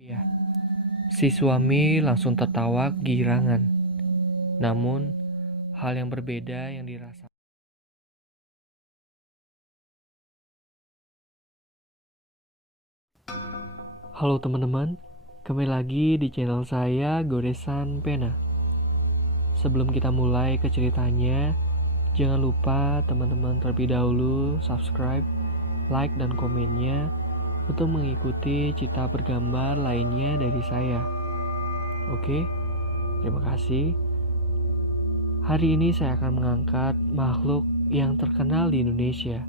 Ya, si suami langsung tertawa girangan. Namun, hal yang berbeda yang dirasa. Halo teman-teman, kembali lagi di channel saya Goresan Pena. Sebelum kita mulai ke ceritanya, jangan lupa teman-teman terlebih dahulu subscribe, like, dan komennya untuk mengikuti cerita bergambar lainnya dari saya. Oke, terima kasih. Hari ini saya akan mengangkat makhluk yang terkenal di Indonesia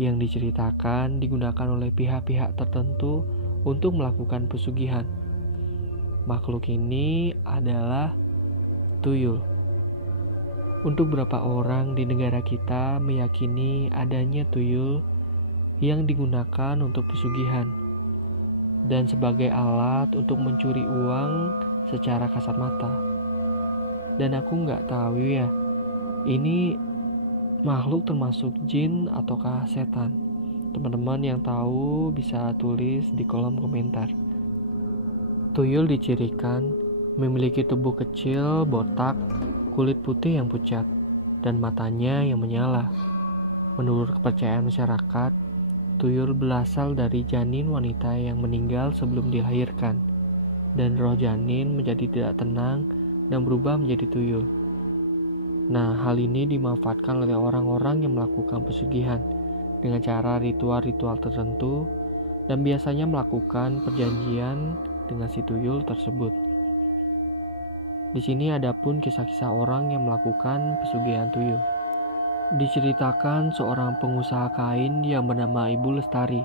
yang diceritakan digunakan oleh pihak-pihak tertentu untuk melakukan pesugihan. Makhluk ini adalah tuyul. Untuk beberapa orang di negara kita meyakini adanya tuyul yang digunakan untuk pesugihan dan sebagai alat untuk mencuri uang secara kasat mata. Dan aku nggak tahu ya, ini makhluk termasuk jin ataukah setan? Teman-teman yang tahu bisa tulis di kolom komentar. Tuyul dicirikan memiliki tubuh kecil, botak, kulit putih yang pucat, dan matanya yang menyala. Menurut kepercayaan masyarakat, tuyul berasal dari janin wanita yang meninggal sebelum dilahirkan, dan roh janin menjadi tidak tenang dan berubah menjadi tuyul. Nah, hal ini dimanfaatkan oleh orang-orang yang melakukan pesugihan dengan cara ritual-ritual tertentu dan biasanya melakukan perjanjian dengan si tuyul tersebut. Di sini ada pun kisah-kisah orang yang melakukan pesugihan tuyul. Diceritakan seorang pengusaha kain yang bernama Ibu Lestari.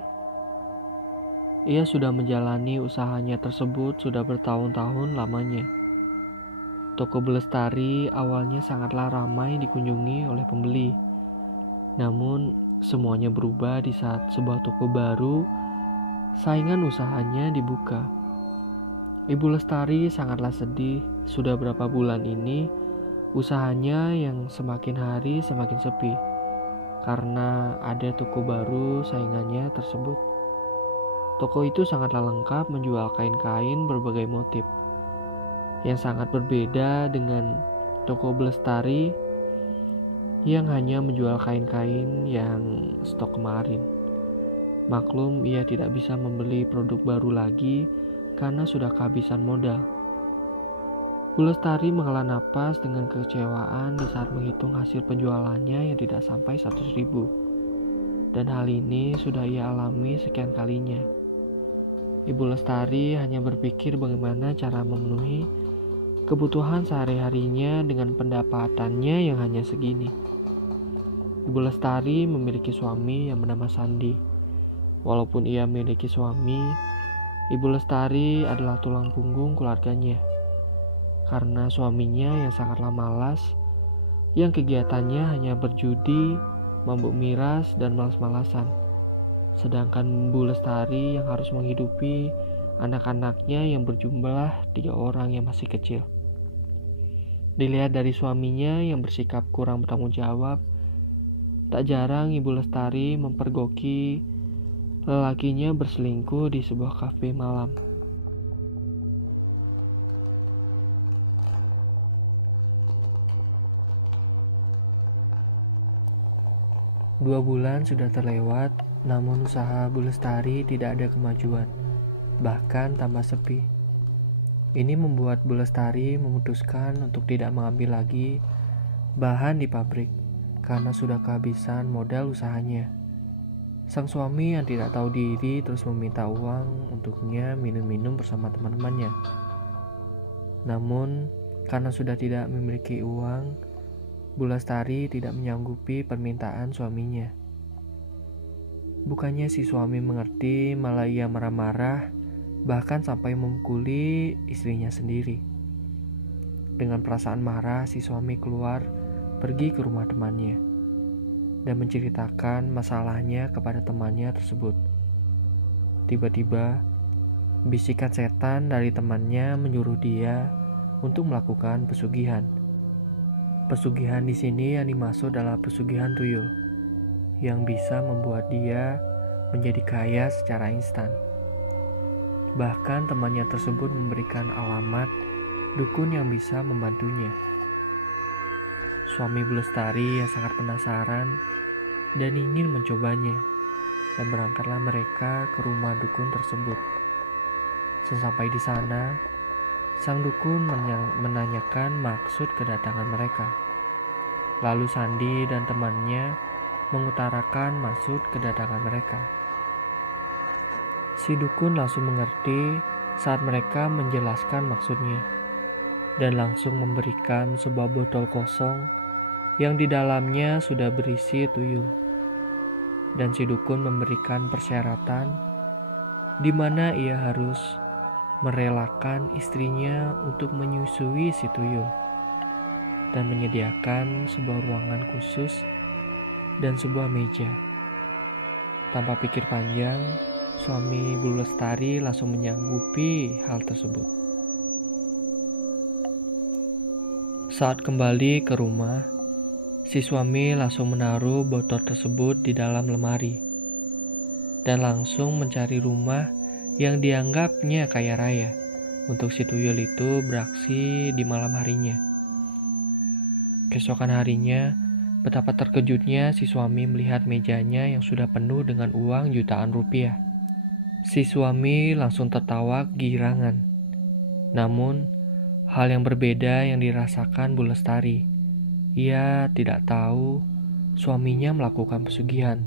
Ia sudah menjalani usahanya tersebut sudah bertahun-tahun lamanya. Toko Belestari awalnya sangatlah ramai dikunjungi oleh pembeli. Namun, semuanya berubah di saat sebuah toko baru, saingan usahanya dibuka. Ibu Lestari sangatlah sedih, sudah berapa bulan ini, usahanya yang semakin hari semakin sepi, karena ada toko baru saingannya tersebut. Toko itu sangatlah lengkap menjual kain-kain berbagai motif. Yang sangat berbeda dengan toko Belestari yang hanya menjual kain-kain yang stok kemarin. Maklum ia tidak bisa membeli produk baru lagi karena sudah kehabisan modal. Bu Lestari menghela napas dengan kekecewaan di saat menghitung hasil penjualannya yang tidak sampai 100.000. Dan hal ini sudah ia alami sekian kalinya. Ibu Lestari hanya berpikir bagaimana cara memenuhi kebutuhan sehari-harinya dengan pendapatannya yang hanya segini. Ibu Lestari memiliki suami yang bernama Sandi. Walaupun ia memiliki suami, Ibu Lestari adalah tulang punggung keluarganya. Karena suaminya yang sangatlah malas, yang kegiatannya hanya berjudi, mabuk miras, dan malas-malasan. Sedangkan Bu Lestari yang harus menghidupi anak-anaknya yang berjumlah 3 orang yang masih kecil. Dilihat dari suaminya yang bersikap kurang bertanggung jawab, tak jarang Ibu Lestari mempergoki lelakinya berselingkuh di sebuah kafe malam. Dua bulan sudah terlewat, namun usaha Bu Lestari tidak ada kemajuan, bahkan tambah sepi. Ini membuat Bu Lestari memutuskan untuk tidak mengambil lagi bahan di pabrik karena sudah kehabisan modal usahanya. Sang suami yang tidak tahu diri terus meminta uang untuknya minum-minum bersama teman-temannya. Namun, karena sudah tidak memiliki uang, Bu Lestari tidak menyanggupi permintaan suaminya. Bukannya si suami mengerti, malah ia marah-marah, bahkan sampai memukuli istrinya sendiri. Dengan perasaan marah, si suami keluar pergi ke rumah temannya dan menceritakan masalahnya kepada temannya tersebut. Tiba-tiba, bisikan setan dari temannya menyuruh dia untuk melakukan pesugihan. Pesugihan di sini yang dimaksud adalah pesugihan tuyul, yang bisa membuat dia menjadi kaya secara instan. Bahkan temannya tersebut memberikan alamat dukun yang bisa membantunya. Suami Bu Lestari yang sangat penasaran dan ingin mencobanya, dan berangkatlah mereka ke rumah dukun tersebut. Sesampai di sana, sang dukun menanyakan maksud kedatangan mereka. Lalu Sandi dan temannya mengutarakan maksud kedatangan mereka. Si dukun langsung mengerti saat mereka menjelaskan maksudnya, dan langsung memberikan sebuah botol kosong yang di dalamnya sudah berisi tuyul. Dan si dukun memberikan persyaratan di mana ia harus merelakan istrinya untuk menyusui si tuyul dan menyediakan sebuah ruangan khusus dan sebuah meja. Tanpa pikir panjang, suami Bu Lestari langsung menyanggupi hal tersebut. Saat kembali ke rumah, si suami langsung menaruh botol tersebut di dalam lemari dan langsung mencari rumah yang dianggapnya kaya raya untuk si tuyul itu beraksi di malam harinya. Keesokan harinya, betapa terkejutnya si suami melihat mejanya yang sudah penuh dengan uang jutaan rupiah. Si suami langsung tertawa girangan. Namun, hal yang berbeda yang dirasakan Bu Lestari. Ia tidak tahu suaminya melakukan pesugihan.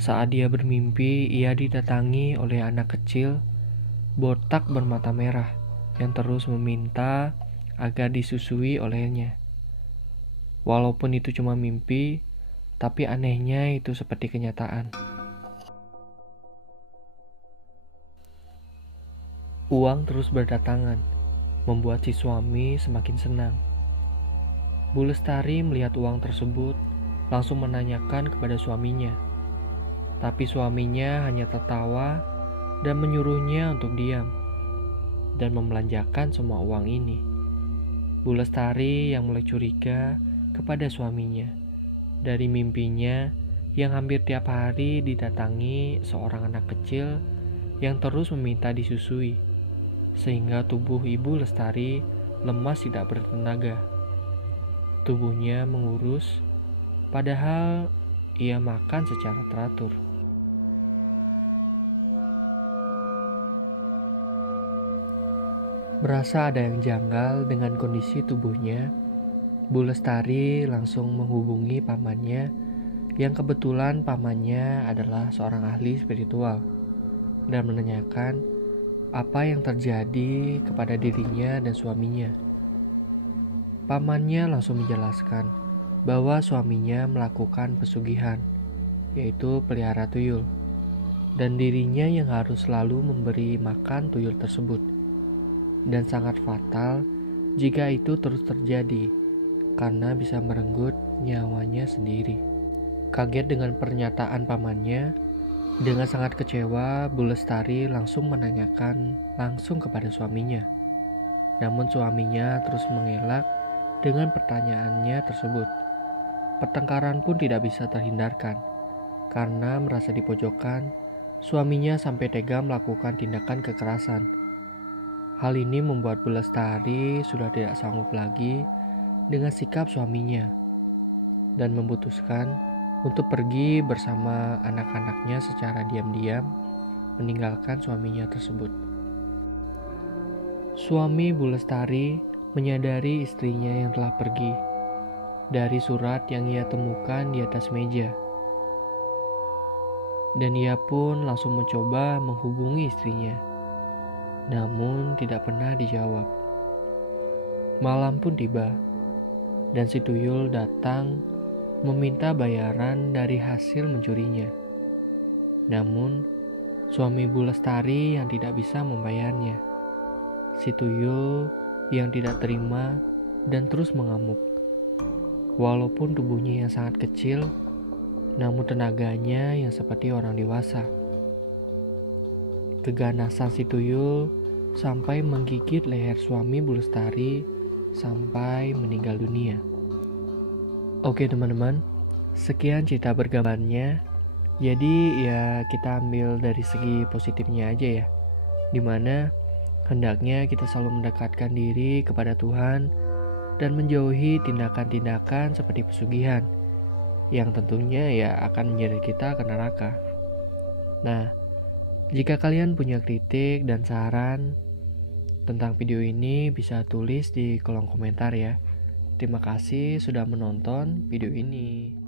Saat dia bermimpi, ia didatangi oleh anak kecil botak bermata merah yang terus meminta agar disusui olehnya. Walaupun itu cuma mimpi, tapi anehnya itu seperti kenyataan. Uang terus berdatangan, membuat si suami semakin senang. Bu Lestari melihat uang tersebut, langsung menanyakan kepada suaminya. Tapi suaminya hanya tertawa dan menyuruhnya untuk diam dan membelanjakan semua uang ini. Bu Lestari yang mulai curiga kepada suaminya dari mimpinya yang hampir tiap hari didatangi seorang anak kecil yang terus meminta disusui, sehingga tubuh Ibu Lestari lemas tidak bertenaga. Tubuhnya mengurus, padahal ia makan secara teratur. Merasa ada yang janggal dengan kondisi tubuhnya, Bu Lestari langsung menghubungi pamannya yang kebetulan pamannya adalah seorang ahli spiritual dan menanyakan apa yang terjadi kepada dirinya dan suaminya. Pamannya langsung menjelaskan bahwa suaminya melakukan pesugihan, yaitu pelihara tuyul, dan dirinya yang harus selalu memberi makan tuyul tersebut. Dan sangat fatal jika itu terus terjadi, karena bisa merenggut nyawanya sendiri. Kaget dengan pernyataan pamannya, dengan sangat kecewa Bu Lestari langsung menanyakan langsung kepada suaminya. Namun suaminya terus mengelak dengan pertanyaannya tersebut. Pertengkaran pun tidak bisa terhindarkan, karena merasa dipojokkan, suaminya sampai tega melakukan tindakan kekerasan. Hal ini membuat Bu Lestari sudah tidak sanggup lagi dengan sikap suaminya dan memutuskan untuk pergi bersama anak-anaknya secara diam-diam meninggalkan suaminya tersebut. Suami Bu Lestari menyadari istrinya yang telah pergi dari surat yang ia temukan di atas meja, dan ia pun langsung mencoba menghubungi istrinya, namun tidak pernah dijawab. Malam pun tiba, dan si tuyul datang meminta bayaran dari hasil mencurinya. Namun, suami Bu Lestari yang tidak bisa membayarnya. Si tuyul yang tidak terima dan terus mengamuk. Walaupun tubuhnya yang sangat kecil, namun tenaganya yang seperti orang dewasa. Keganasan si tuyul sampai menggigit leher suami Bu Lestari sampai meninggal dunia. Oke teman-teman, sekian cerita bergambarnya. Jadi ya kita ambil dari segi positifnya aja ya, dimana hendaknya kita selalu mendekatkan diri kepada Tuhan dan menjauhi tindakan-tindakan seperti pesugihan yang tentunya ya akan menyeret kita ke neraka. Nah, jika kalian punya kritik dan saran tentang video ini bisa tulis di kolom komentar ya. Terima kasih sudah menonton video ini.